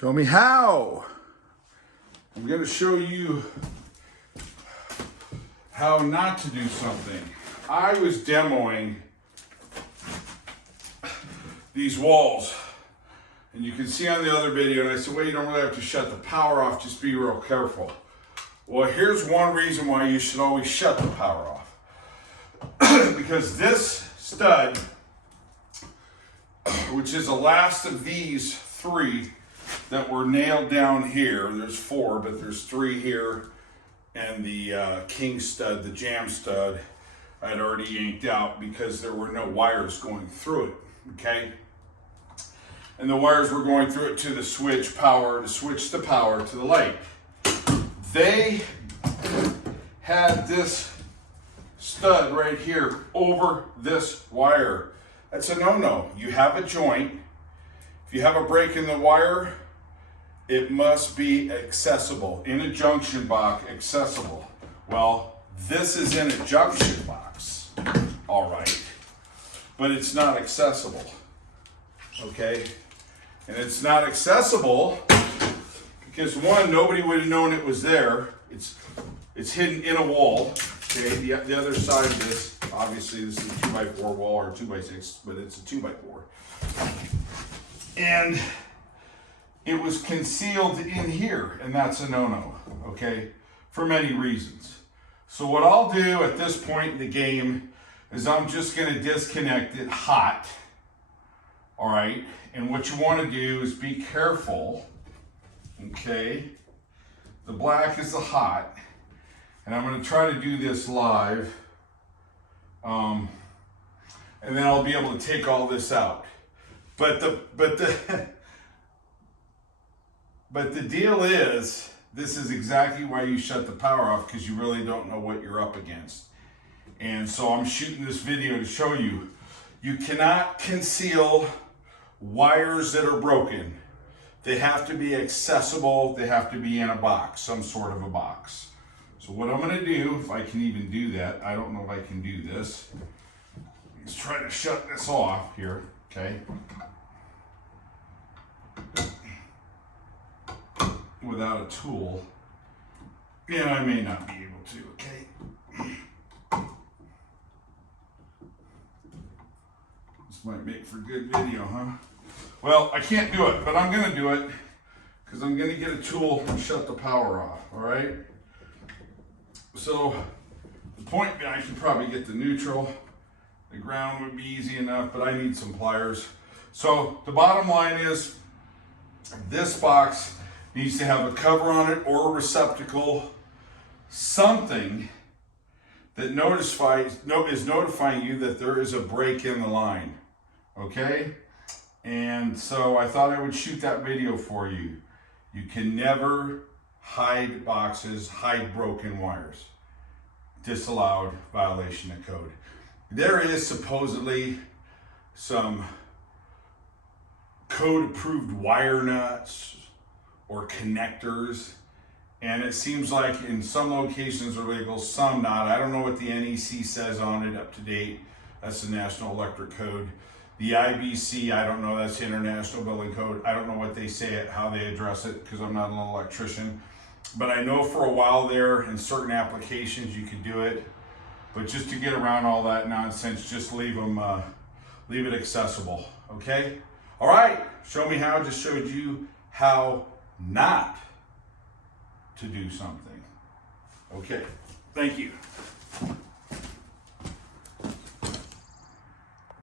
Show me how. I'm going to show you how not to do something. I was demoing these walls, and you can see on the other video, and I said, well, you don't really have to shut the power off, just be real careful. Well, here's one reason why you should always shut the power off. Because this stud, which is the last of these three that were nailed down here, there's four, but there's three here, and the king stud, the jam stud, I had already yanked out because there were no wires going through it, okay? And the wires were going through it to the switch power, to switch the power to the light. They had this stud right here over this wire. That's a no-no. You have a joint. If you have a break in the wire, it must be accessible. In a junction box, accessible. Well, this is in a junction box, all right, but it's not accessible, okay? And it's not accessible because one, nobody would have known it was there. It's hidden in a wall, okay? The other side of this, obviously this is a 2x4 wall or 2x6, but it's a 2x4. And it was concealed in here, and that's a no-no, okay? For many reasons. So what I'll do at this point in the game is I'm just gonna disconnect it hot, all right? And what you wanna do is be careful, okay? The black is the hot, and I'm gonna try to do this live, and then I'll be able to take all this out. But the deal is, this is exactly why you shut the power off, because you really don't know what you're up against. And so I'm shooting this video to show you, you cannot conceal wires that are broken. They have to be accessible. They have to be in a box, some sort of a box. So what I'm gonna do, if I can even do that, I don't know if I can do this. Let's try to shut this off here, okay? Without a tool, and I may not be able to, okay? This might make for good video, huh? Well, I can't do it, but I'm gonna do it because I'm gonna get a tool and shut the power off, all right? So the point, I can probably get the neutral. The ground would be easy enough, but I need some pliers. So the bottom line is, this box needs to have a cover on it or a receptacle, something that is notifying you that there is a break in the line, okay? And so I thought I would shoot that video for you. You can never hide boxes, hide broken wires. Disallowed, violation of code. There is supposedly some code-approved wire nuts or connectors, and it seems like in some locations are legal, some not. I don't know what the NEC says on it, up to date. That's the National Electric Code. The IBC, I don't know, that's the International Building Code. I don't know what they say, how they address it, because I'm not an electrician. But I know for a while there, in certain applications, you could do it. But just to get around all that nonsense, just leave it accessible, okay? All right, show me how, just showed you how not to do something. Okay, thank you.